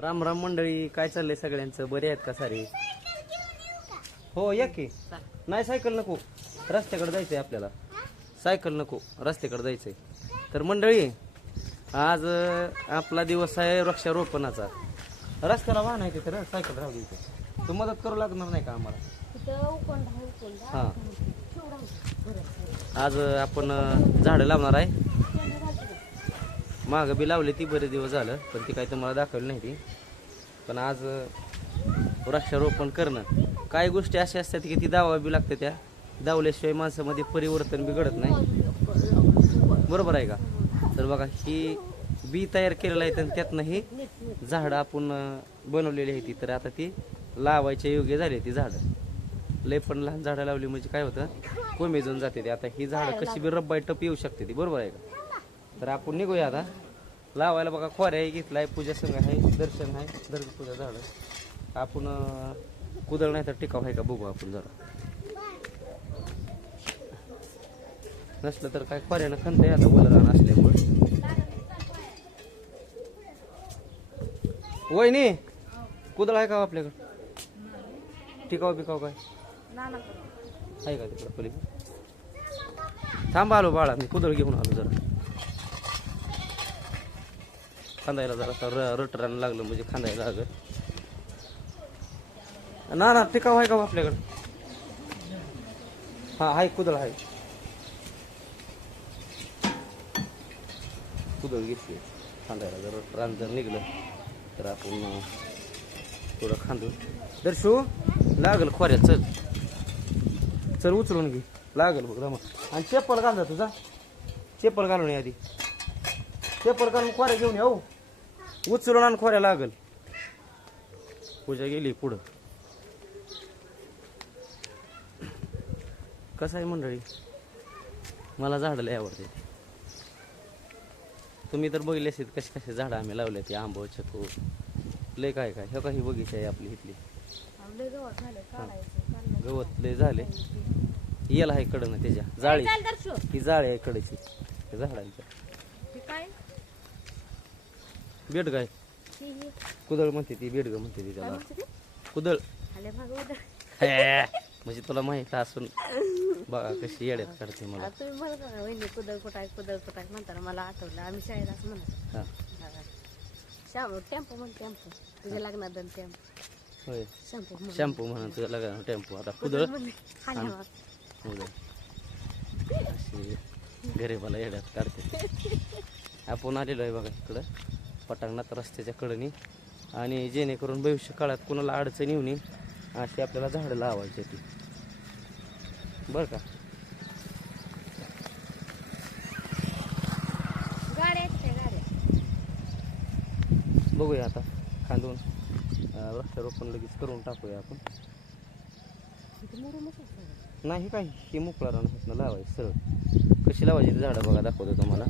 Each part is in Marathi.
राम राम मंडळी काय चाललंय सगळ्यांचं? बरे आहेत का सारे? हो या की. नाही सायकल नको. रस्त्याकडे जायचंय आपल्याला. सायकल नको. रस्त्याकडे जायचंय. तर मंडळी आज आपला दिवस आहे वृक्षारोपणाचा. रस्त्याला वाहन आहे तिथे सायकल राहू द्यायचं तू मदत करू लागणार नाही का आम्हाला. हां. आज आपण झाडं लावणार आहे. मागं बी लावली ती बरे दिवस झालं पण ती काही तुम्हाला दाखवली नाही ती. पण आज वृक्षारोपण करणं. काही गोष्टी अशा असतात की ती दावा बी लागते त्या. दावल्याशिवाय माणसामध्ये परिवर्तन बी घडत नाही. बरोबर आहे का? तर बघा ही बी तयार केलेलं आहे तर त्यातनं ही झाडं आपण बनवलेली आहे ती. तर आता ती लावायच्या योग्य झाली ती झाडं. लय पण लहान झाडं लावली म्हणजे काय होतं? कोमेजून जाते ती. आता ही झाडं कशी बी रब्बाई टप येऊ शकते ती. बरोबर आहे का? तर आपण निघूया आता. लावायला बघा खोऱ्या घेतलाय पूजा संघ आहे दर्शन आहे दर्ग पूजा झाडं आपण कुदळ नाही तर टिकाव आहे का बघू आपण जरा. नसलं तर काय खोऱ्यानं खंत आहे आता बलरान असल्यामुळे. वहिनी कुदळ आहे का हो आपल्याकडं? टिकाव बिकाव काय. आहे का तिकडं पलीकडे? थांबा आलो बाळा मी कुदळ घेऊन आलो जरा. खांदायला जरा र रटरानं लागलं म्हणजे खांदायला लागत ना ना पिकाव आहे का हो आपल्याकडं? हा आहे कुदळ आहे. कुदळ घेतली. खांदायला जर रान जर निघलं तर आपण थोडं खांदू. दर्शू लागल खोऱ्या चल. चल उचलून घे. लागल बघ मग आणि चप्पल घाल जा तुझा. चप्पल घालून ये आधी. चप्पल घालून खोऱ्या घेऊन येऊ हो. उचलून आणि खोऱ्या लागल. पूजा गेली पुढं. कसं आहे मंडळी? मला झाडं लय आवडते. तुम्ही तर बघितले असेल कसे कसे झाडं आम्ही लावले ते आंबो चकू. लय काय काय हे काही बगीचा आहे आपली इथली. गवत लय झाले. येल आहे कडनं त्याच्या. जाळी. ही जाळी आहे कडेची. झाडांच्या हे काय? बेडगाय. कुदळ म्हणते ती बेडग म्हणते ती त्याला? कुदळ. आले भाग उद्या. हे, म्हणजे तुला माहीत असून बघा कशी येड्यात काढते मला. तुम्ही वहिनी कुदळ कुठाय कुदळ कुठाय म्हणताना मला आठवलं. आम्ही शाळेत असं म्हणत हा. श्याम टेम्पो म्हण टेम्पो. तुझ्या लग्नात दोन टेम्पो. होय. शॅम्पू म्हण. शॅम्पू म्हणून तुझ्या लगा टेम्पो. आता कुदळ म्हणे. माग. कुदळ अशी गरीबाला येड्यात काढते आपण आलेलो आहे बघा इकडं. पटांगणात रस्त्याच्या कडनी. आणि जेणेकरून भविष्य काळात कोणाला अडचण येऊ नये अशी आपल्याला झाडं लावायची ती बरं का? बघूया आता. खांदून वृक्षारोपण लगेच करून टाकूया आपण. नाही काय हे मोकळा राहणं लावायचं सरळ कशी लावायची ती झाडं बघा दाखवतो तुम्हाला.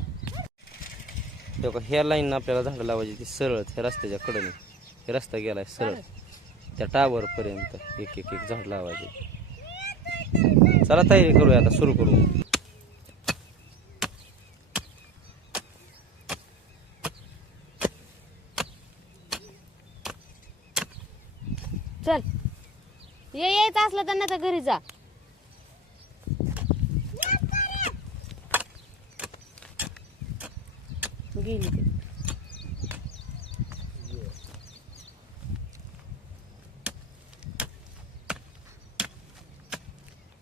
तेव्हा ह्या लाईन आपल्याला झाडं लावायची ती सरळ ह्या रस्त्याच्या कडेने. हे रस्ता गेलाय सरळ. त्या टावर पर्यंत एक एक एक झाड लावायचे. चला तयारी करूया आता सुरू करू. चल. ये यायचं असलं त्यांना तर घरी जा. गेली ती.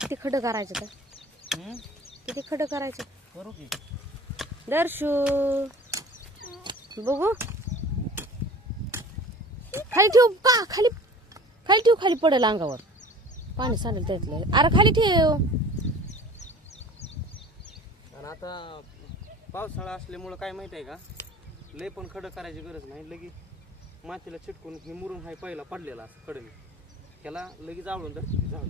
किती खडं करायचं तर? किती खडं करायचं? करू की. दर्शू बघू. खाली ठेव का खाली खाली ठेव खाली पडेल अंगावर पाणी सांडेल त्यातलं. अरे खाली ठेव. आता पावसाळा असल्यामुळं काय माहीत आहे का? लय पण खडं करायची गरज नाही. लगेच मातीला चिटकून हे मुरून हाय पहिला पडलेला असं कडे त्याला लगेच आवडून धरते झाड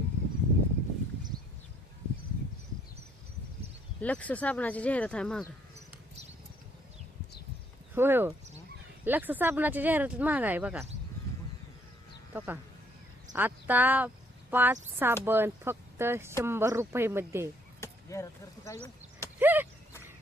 लक्ष साबणाची जाहिरात आहे माग. होय हो. लक्ष साबणाची जाहिरात महाग आहे बघा. तो का? आता पाच साबण फक्त शंभर रुपये मध्ये.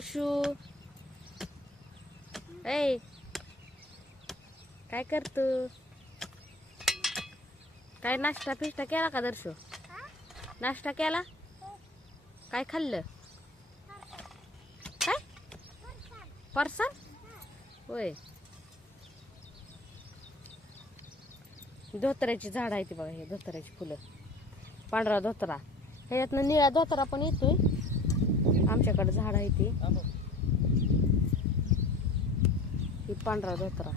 तू ऐ काय करतो? काय नाश्ता फिष्टा केला का दर्शू? नाश्ता केला? काय खाल्लं? काय? परसन होय. धोतऱ्याची झाड आहे ती बघा हे धोतऱ्याची फुलं. पांढरा धोतरा. ह्याच्यातनं निळा धोतरा पण येतोय. आमच्याकडे झाड आहे ती. ही पांढरा धोतरा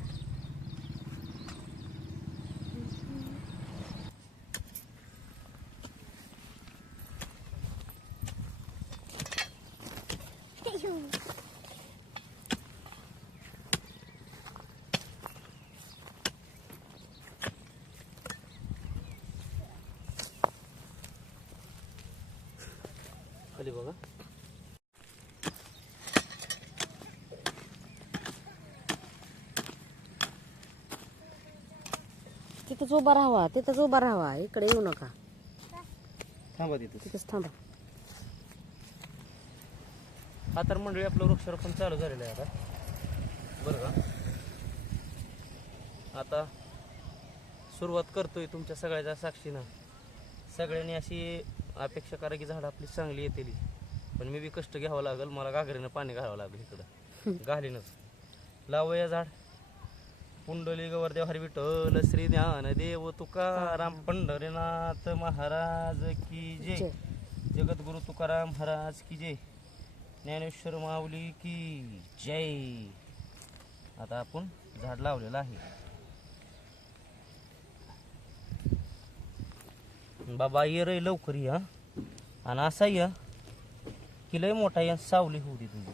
खाली बघा. तिथंच उभा राहावा तिथंच उभा राहावा. इकडे येऊ नका. थांबा तिथं तिथंच थांबा. हा तर मंडळी आपलं वृक्षारोपण चालू झालेलं आहे आता. बरं का? आता सुरुवात करतोय तुमच्या सगळ्याच्या साक्षीनं. सगळ्यांनी अशी अपेक्षा करा की झाडं आपली चांगली येतील. पण मी बी कष्ट घ्यावं लागेल मला घागरीनं पाणी घालावं लागेल इकडं. घालीनच. लावूया झाड. पुंडली गवरदेव हरी विठ्ठल श्री ज्ञान देव तुकाराम पंढरीनाथ महाराज की जय. जय. जगद्गुरु तुकाराम महाराज की जय. ज्ञानेश्वर माऊली की जय. आता आपण झाड लावलेलं आहे. बाबा ये रे लवकर या आणि असा या की लय मोठा या सावली होऊ दे तुम्ही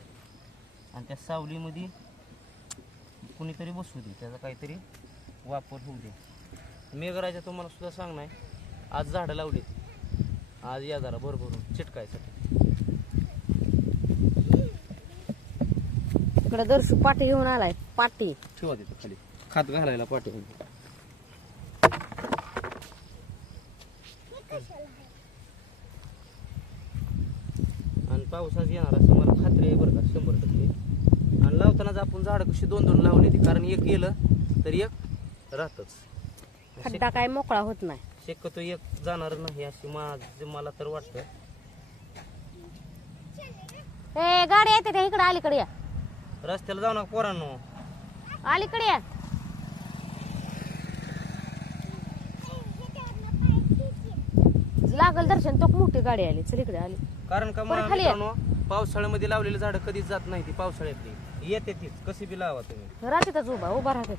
आणि त्या सावलीमध्ये कुणीतरी बसू दे त्याचा काहीतरी वापर होऊ दे. मेघराजा तुम्हाला सुद्धा सांग नाही आज झाडं लावली आज या जरा भरभरून चिटकायसाठी. इकडे दर्शू पाटी घेऊन आलाय पाटी ठेवा तिथं खाली. खात घालायला पाठी आणि पावसाच येणार असं मला खात्री आहे बरं का शंभर टक्के. आणि लावतानाच आपण झाडं कशी दोन दोन लावली ती कारण एक गेलं तर एक राहतच. खड्डा काय मोकळा होत नाही. शक्यतो एक जाणार नाही अशी माझ मला तर वाटतं. ए गाडी येते त्या इकडे अलीकडे या. रस्त्याला जाऊ नका पोरांनो. अलीकडे या. लागल दर्शन तो मोठी गाडी आली. चल इकडे आली. कारण का मला खाली या. मित्रांनो पावसाळ्यामध्ये लावलेली झाडं कधीच जात नाही ती पावसाळ्यातली. येते तीच. कशी बी लावा तुम्ही. राहते उभा उभा राहते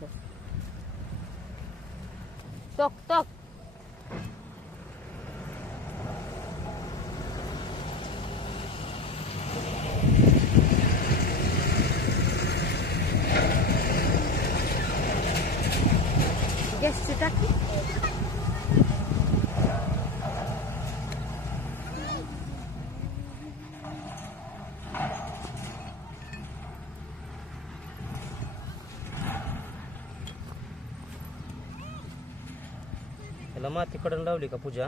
टोक टोक गॅसची टाकी त्याला माती कडून लावली का पूजा.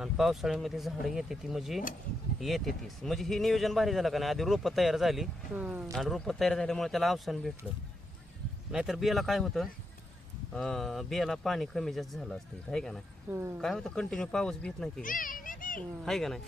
आणि पावसाळ्यामध्ये झाडं येते ती म्हणजे येते तीच. म्हणजे हे नियोजन भारी झालं का नाही? आधी रोपं तयार झाली. आणि रोपं तयार झाल्यामुळे त्याला अवसान भेटलं. नाहीतर बियाला काय होतं? अं, बियाला पाणी कमी जास्त झालं असतं. इथं, आहे का नाही. काय होतं? कंटिन्यू पाऊस बीत नाही की. आहे का नाही?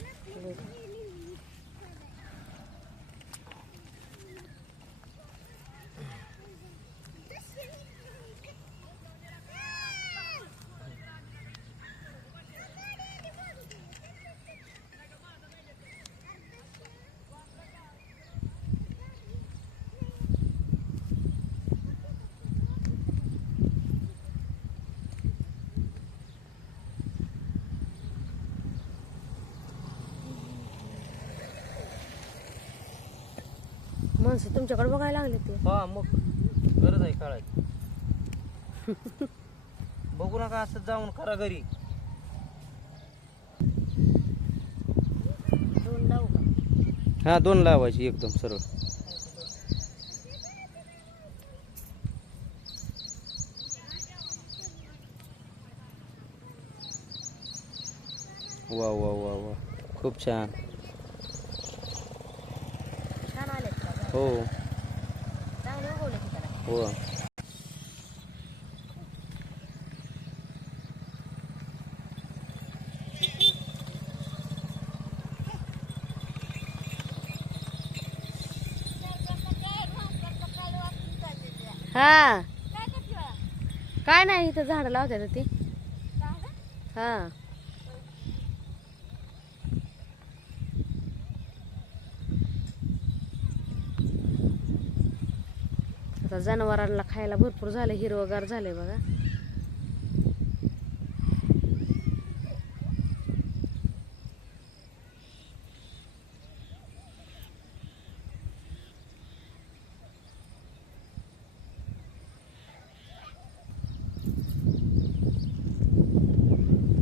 माणसं तुमच्याकडे बघायला लागले ते. हा मग. गरज आहे काळात बघू नका असं जाऊन करा घरी. दोन लावू हा दोन लावायची एकदम सरळ. वा वा वा वा. खूप छान. हो. हो. हा. काय नाही इथं झाड लावतात ती. हा. जनावरांना खायला भरपूर झालं हिरवगार झालंय बघा.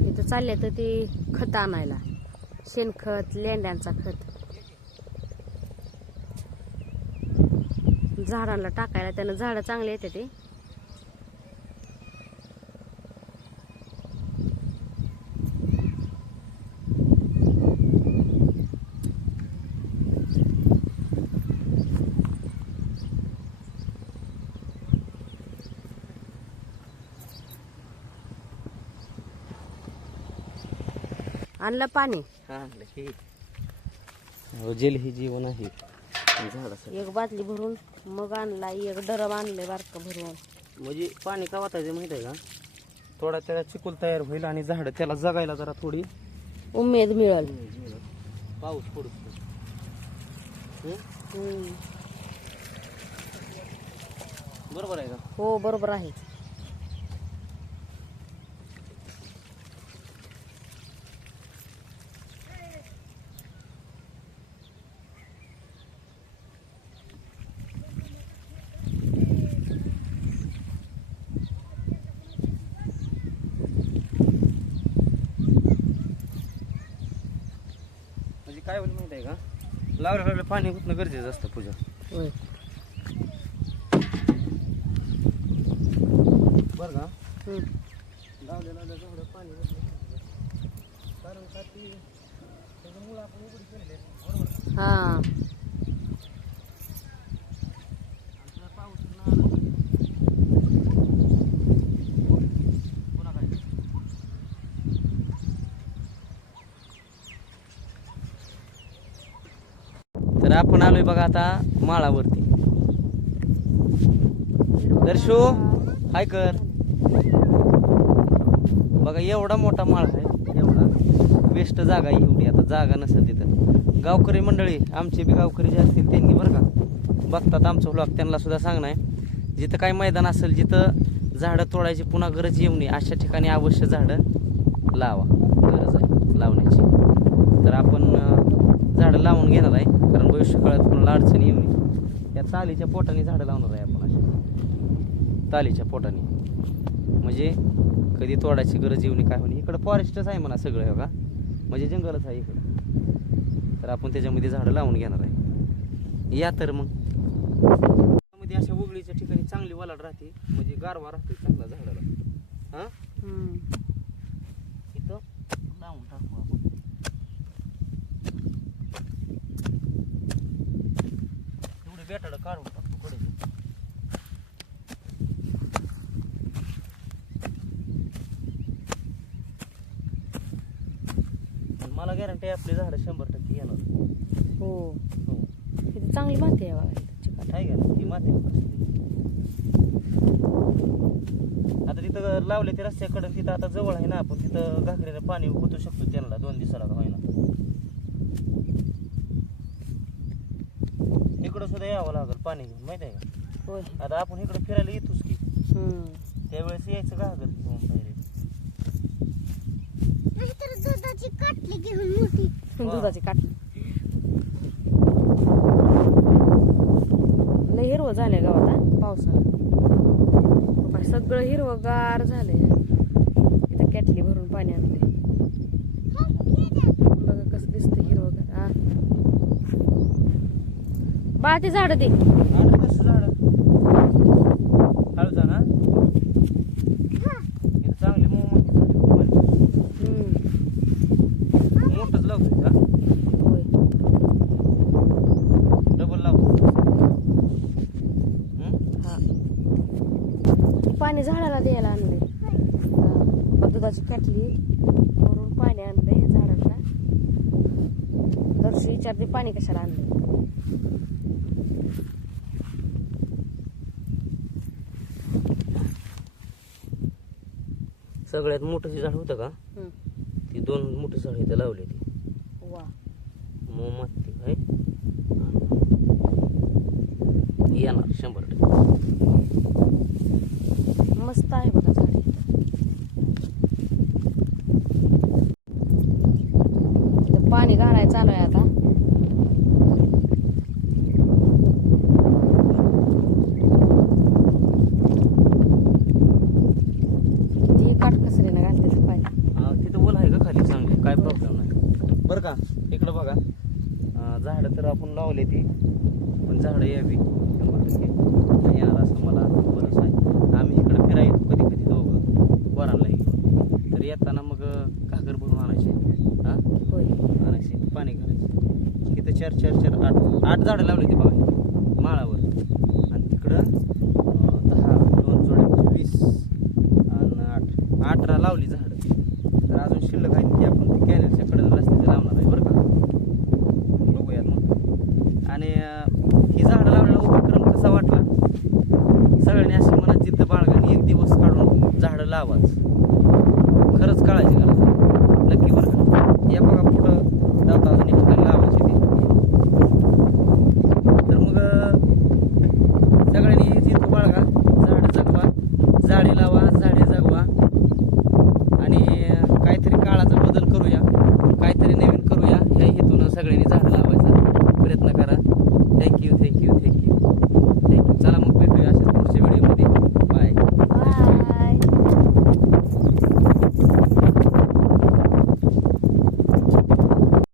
इथं चालले तर ते खत आणायला. शेणखत लेंड्यांचा खत. झाडांना टाकायला त्यानं झाडं चांगले येते ते. आणलं पाणी? हो जेल ही जीवन आहे. झाडासाठी एक बादली भरून. मग आणला एक डरम आणले बारकं भरून. म्हणजे पाणी का वाटायचं माहिती आहे का? थोडा त्याला चिकूल तयार होईल आणि झाड त्याला जगायला जरा थोडी उमेद मिळल. पाऊस पडतो हम्म. बरोबर आहे का? हो बरोबर आहे म्हणजे काय होईल माहिती आहे का लावल्या लावल्या पाणी होतणं गरजेचं असतं पूजा होय बरं का हम्म. लावल्या लावल्या झाडं पाणी. कारण का ती आपण उघडी केलेली आहेत. बरोबर का? हा आणि त्याला पाऊस नाही आला. पुन्हा काय तर आपण आलोय बघा आता माळावरती. दर्शो हाय कर. बघा एवढा मोठा माळ आहे एवढा. वेस्ट जागा आहे एवढी आता जागा नसेल तिथं. गावकरी मंडळी आमचे बी गावकरी जे असतील त्यांनी बरं का बघतात आमचं ब्लॉग त्यांना सुद्धा सांगणार आहे. जिथं काय मैदान असेल जिथं झाडं तोडायची पुन्हा गरज येऊ नये अशा ठिकाणी अवश्य झाडं लावा. गरज आहे लावण्याची. तर आपण झाडं लावून घेणार आहे. कारण भविष्य काळात कोणाला अडचणी येऊ नये. या तालीच्या पोटाने झाडं लावणार आहे आपण अशी. तालीच्या पोटाने. म्हणजे कधी तोडायची गरज येऊ नये काय होणे इकडं फॉरेस्टच आहे म्हणा सगळं हे बघा म्हणजे जंगलच आहे इकडं. तर आपण त्याच्यामध्ये झाडं लावून घेणार आहे. या तर मग. मध्ये अशा उगळीच्या ठिकाणी चांगली वलाड राहते. म्हणजे गारवा राहते चांगला झाडाला. हा. इथं लावून टाकू आपण एवढे बेटाड काढून टाकतो कडे पण मला गॅरंटी आपली झाडं शंभर टक्के येणार. हो. हो. चांगली माती आहे बघा इथं चिकट. आहे का? ती माती असते. आता तिथं लावले ते रस्त्याकडे तिथं आता जवळ आहे ना आपण तिथं घागरीनं पाणी ओतू शकतो त्यांना. दोन दिवसाला का होईना. इकडं सुद्धा यावं लागेल पाणी घेऊन माहिती आहे का? होय. आता आपण इकडे फिरायला येतोच की. हम्म. त्यावेळेस यायचं घागर घेऊन बाहेर. दुधाची काटली घेऊन दुधाची लय हिरवं झालंय गावात पावसाळा. सगळं हिरवगार झालंय. इथं कॅटली भरून पाणी आणले बघा कसं दिसतं हिरवगार. हा. बा ते झाड दे. पाणी झाडाला द्यायला आणले दुधाची कॅटली भरून पाणी आणलंय झाडांना दरशी विचारते पाणी कशाला आणले सगळ्यात मोठं झाड होतं का ती दोन मोठी झाड इथे लावले ती मोमाती काय येणार शंभर टक्के. मस्त आहे बघा झाडे. पाणी घालायला चालू आहे आता. चार चार चार आठ आठ झाडं लावली होती बघा. माळावर.